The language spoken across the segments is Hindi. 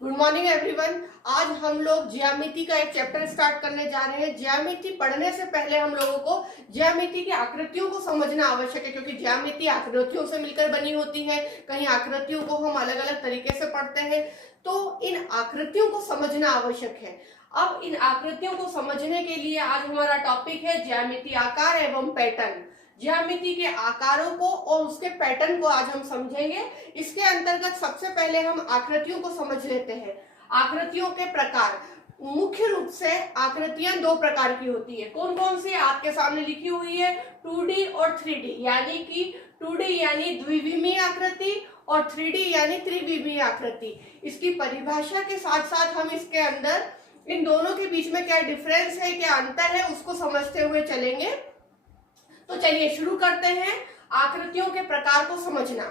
Good morning everyone. आज हम लोग ज्यामिति का एक चैप्टर स्टार्ट करने जा रहे हैं। ज्यामिति पढ़ने से पहले हम लोगों को ज्यामिति की आकृतियों को समझना आवश्यक है, क्योंकि ज्यामिति आकृतियों से मिलकर बनी होती है। कहीं आकृतियों को हम अलग अलग तरीके से पढ़ते हैं, तो इन आकृतियों को समझना आवश्यक है। अब इन आकृतियों को समझने के लिए आज हमारा टॉपिक है ज्यामिति, आकार एवं पैटर्न। ज्यामिति के आकारों को और उसके पैटर्न को आज हम समझेंगे। इसके अंतर्गत सबसे पहले हम आकृतियों को समझ लेते हैं। आकृतियों के प्रकार, मुख्य रूप से आकृतियां दो प्रकार की होती है। कौन कौन सी आपके सामने लिखी हुई है? 2D और 3D, यानी कि 2D यानी द्विविमीय आकृति और 3D यानी त्रिविमीय आकृति। इसकी परिभाषा के साथ साथ हम इसके अंदर इन दोनों के बीच में क्या डिफरेंस है, क्या अंतर है, उसको समझते हुए चलेंगे। तो चलिए शुरू करते हैं आकृतियों के प्रकार को समझना।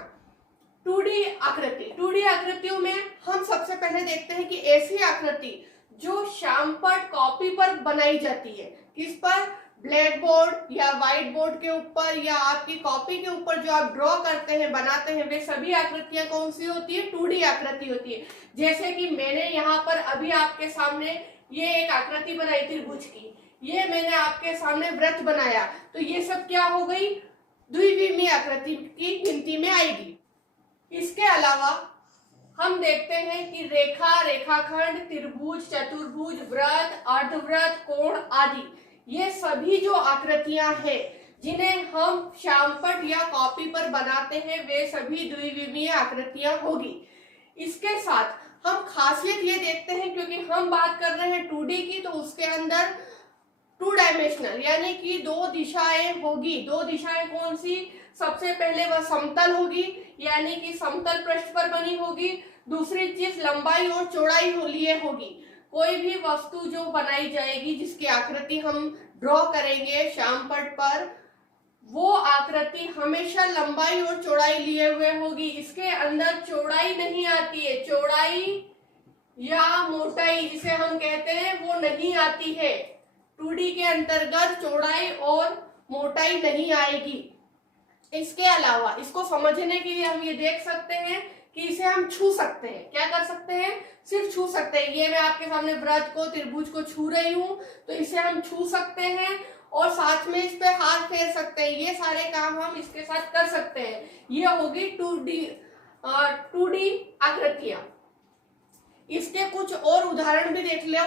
2D आकृति, 2D आकृतियों में हम सबसे पहले देखते हैं कि ऐसी आकृति जो श्यामपट्ट कॉपी पर बनाई जाती है। किस पर? ब्लैक बोर्ड या व्हाइट बोर्ड के ऊपर या आपकी कॉपी के ऊपर जो आप ड्रॉ करते हैं, बनाते हैं, वे सभी आकृतियां कौन सी होती है? 2D आकृति होती है। जैसे कि मैंने यहाँ पर अभी आपके सामने ये एक आकृति बनाई त्रिभुज की, ये मैंने आपके सामने वृत्त बनाया, तो ये सब क्या हो गई? द्विविमीय आकृति की गिनती में आएगी। इसके अलावा हम देखते हैं कि रेखा, रेखाखंड, त्रिभुज, चतुर्भुज, वृत्त, अर्धवृत्त, कोण आदि, ये सभी जो आकृतियां हैं जिन्हें हम श्यामपट्ट या कॉपी पर बनाते हैं, वे सभी द्विविमीय आकृतियां होगी। इसके साथ हम खासियत ये देखते हैं, क्योंकि हम बात कर रहे हैं 2D की, तो उसके अंदर 2 डायमेंशनल यानी कि 2 दिशाएं होगी। 2 दिशाएं कौन सी? सबसे पहले वह समतल होगी, यानी कि समतल पृष्ठ पर बनी होगी। दूसरी चीज लंबाई और चौड़ाई लिए होगी। कोई भी वस्तु जो बनाई जाएगी, जिसकी आकृति हम ड्रॉ करेंगे श्यामपट्ट पर, वो आकृति हमेशा लंबाई और चौड़ाई लिए हुए होगी। इसके अंदर चौड़ाई नहीं आती है, चौड़ाई या मोटाई जिसे हम कहते हैं, वो नहीं आती है। 2D के अंतर्गत चौड़ाई और मोटाई नहीं आएगी। इसके अलावा इसको समझने के लिए हम ये देख सकते हैं कि इसे हम छू सकते हैं। क्या कर सकते हैं? सिर्फ छू सकते हैं। ये मैं आपके सामने वृत्त को, त्रिभुज को छू रही हूं, तो इसे हम छू सकते हैं और साथ में इस पे हाथ फेर सकते हैं। ये सारे काम हम इसके साथ कर सकते हैं। ये होगी 2D आकृतियां। इसके कुछ और उदाहरण भी देख लो।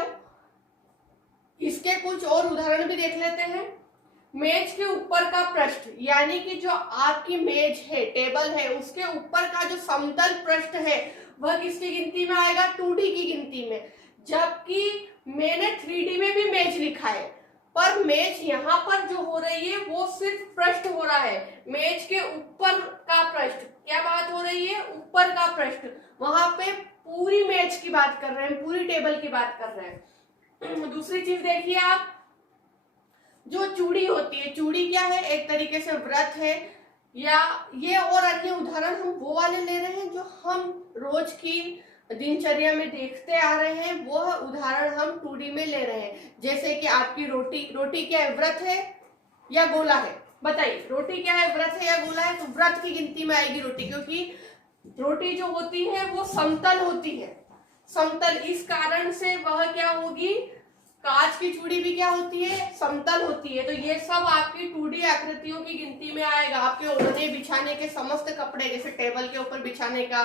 इसके कुछ और उदाहरण भी देख लेते हैं। मेज के ऊपर का पृष्ठ, यानी कि जो आपकी मेज है, टेबल है, उसके ऊपर का जो समतल पृष्ठ है, वह किसकी गिनती में आएगा? 2D की गिनती में। जबकि मैंने 3D में भी मेज लिखा है, पर मेज यहाँ पर जो हो रही है वो सिर्फ पृष्ठ हो रहा है। मेज के ऊपर का पृष्ठ, क्या बात हो रही है? ऊपर का पृष्ठ। वहां पे पूरी मेज की बात कर रहे हैं, पूरी टेबल की बात कर रहे हैं। दूसरी चीज देखिए आप, जो चूड़ी होती है, चूड़ी क्या है? एक तरीके से व्रत है। या ये और अन्य उदाहरण हम वो वाले ले रहे हैं जो हम रोज की दिनचर्या में देखते आ रहे हैं, वो उदाहरण हम 2D में ले रहे हैं। जैसे कि आपकी रोटी, रोटी क्या है? व्रत है या गोला है? बताइए, रोटी क्या है? व्रत है या गोला है? तो व्रत की गिनती में आएगी रोटी, क्योंकि रोटी जो होती है वो समतल होती है, समतल। इस कारण से वह क्या होगी? कांच की चूड़ी भी क्या होती है? समतल होती है। तो ये सब आपकी 2D आकृतियों की गिनती में आएगा। आपके ओढ़ने बिछाने के समस्त कपड़े, जैसे टेबल के ऊपर बिछाने का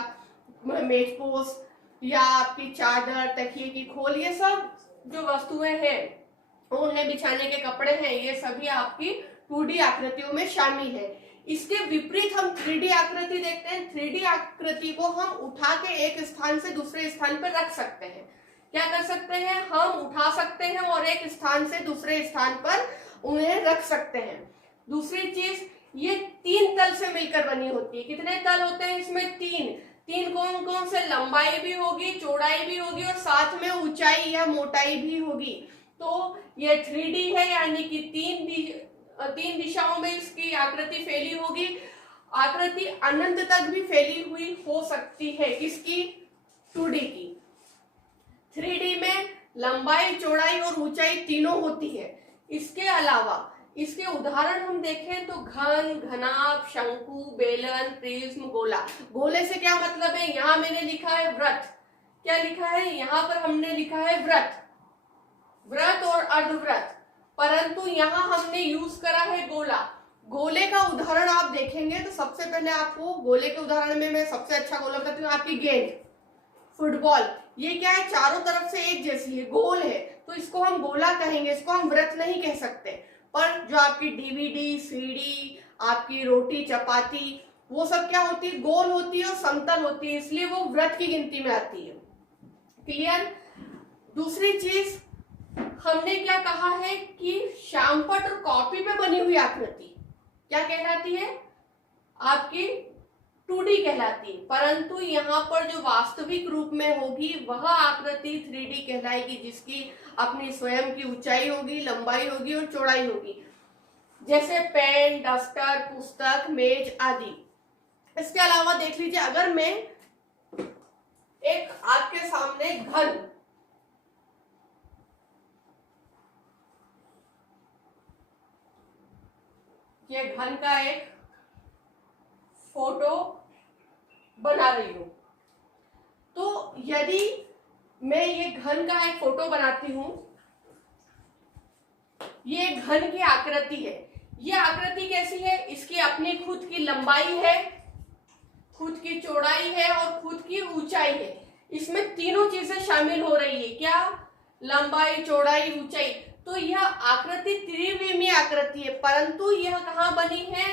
मेजपोश या आपकी चादर, तकिए की खोल, ये सब जो वस्तुएं हैं, ओढ़ने बिछाने के कपड़े हैं, ये सभी आपकी 2D आकृतियों में शामिल है। इसके विपरीत हम 3D आकृति देखते हैं। 3D आकृति को हम उठा के एक स्थान से दूसरे स्थान पर रख सकते हैं। क्या कर सकते हैं? हम उठा सकते हैं और एक स्थान से दूसरे स्थान पर उन्हें रख सकते हैं। दूसरी चीज, ये 3 तल से मिलकर बनी होती है। कितने तल होते हैं इसमें? 3 कौन कौन से? लंबाई भी होगी, चौड़ाई भी होगी और साथ में ऊंचाई या मोटाई भी होगी। तो ये 3D है, यानी कि 3 दिशाओं में इसकी आकृति फैली होगी। आकृति अनंत तक भी फैली हुई हो सकती है। किसकी? 2D की। 3D में लंबाई, चौड़ाई और ऊंचाई तीनों होती है। इसके अलावा इसके उदाहरण हम देखें तो घन, घनाभ, शंकु, बेलन, प्रिज्म, गोला। गोले से क्या मतलब है? यहाँ मैंने लिखा है व्रत। क्या लिखा है यहाँ पर? हमने लिखा है व्रत, व्रत और अर्धव्रत, परंतु यहाँ हमने यूज करा है गोला। गोले का उदाहरण आप देखेंगे तो सबसे पहले आपको गोले के उदाहरण में मैं सबसे अच्छा गोला बताती हूँ, आपकी गेंद, फुटबॉल। ये क्या है? चारों तरफ से एक जैसी है, गोल है, तो इसको हम गोला कहेंगे, इसको हम व्रत नहीं कह सकते। पर जो आपकी डीवीडी, सीडी, आपकी रोटी, चपाती, वो सब क्या होती है? गोल होती है और समतल होती है, इसलिए वो व्रत की गिनती में आती है। क्लियर? दूसरी चीज हमने क्या कहा है कि श्यामपट और कॉपी पे बनी हुई आकृति क्या कहलाती है? आपकी 2D कहलाती है, परंतु यहाँ पर जो वास्तविक रूप में होगी वह आकृति 3D कहलाएगी, जिसकी अपनी स्वयं की ऊंचाई होगी, लंबाई होगी और चौड़ाई होगी, जैसे पेन, डस्टर, पुस्तक, मेज आदि। इसके अलावा देख लीजिए, अगर मैं एक आपके सामने घन, ये घन का एक फोटो बना रही हूं, तो यदि मैं ये घन का एक फोटो बनाती हूं, ये घन की आकृति है। ये आकृति कैसी है? इसकी अपनी खुद की लंबाई है, खुद की चौड़ाई है और खुद की ऊंचाई है। इसमें तीनों चीजें शामिल हो रही है। क्या? लंबाई, चौड़ाई, ऊंचाई। तो यह आकृति त्रिविमीय आकृति है, परंतु यह कहाँ बनी है?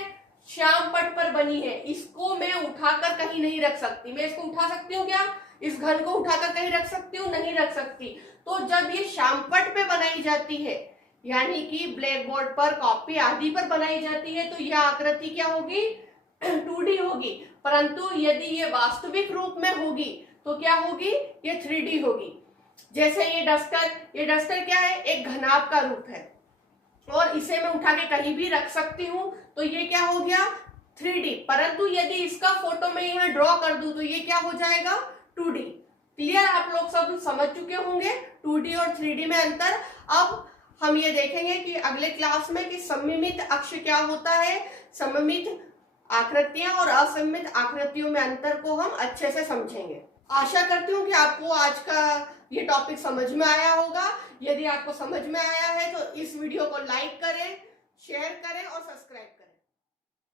श्यामपट पर बनी है। इसको मैं उठाकर कहीं नहीं रख सकती। मैं इसको उठा सकती हूँ क्या? इस घन को उठाकर कहीं रख सकती हूँ? नहीं रख सकती। तो जब ये श्यामपट पे बनाई जाती है, यानी कि ब्लैक बोर्ड पर, कॉपी आदि पर बनाई जाती है, तो यह आकृति क्या होगी? 2D होगी। परंतु यदि ये वास्तविक रूप में होगी तो क्या होगी? ये 3D होगी। जैसे ये डस्टर क्या है? एक घनाभ का रूप है और इसे मैं उठा के कहीं भी रख सकती हूँ, तो ये क्या हो गया? 3D। परंतु यदि इसका फोटो मैं यहाँ ड्रॉ कर दूं तो ये क्या हो जाएगा? 2D। क्लियर? आप लोग सब समझ चुके होंगे 2D और 3D में अंतर। अब हम ये देखेंगे कि अगले क्लास में कि सममित अक्ष क्या होता है, सममित आकृतियां और असममित आकृतियों में अंतर को हम अच्छे से समझेंगे। आशा करती हूँ कि आपको आज का ये टॉपिक समझ में आया होगा। यदि आपको समझ में आया है तो इस वीडियो को लाइक करें, शेयर करें और सब्सक्राइब करें।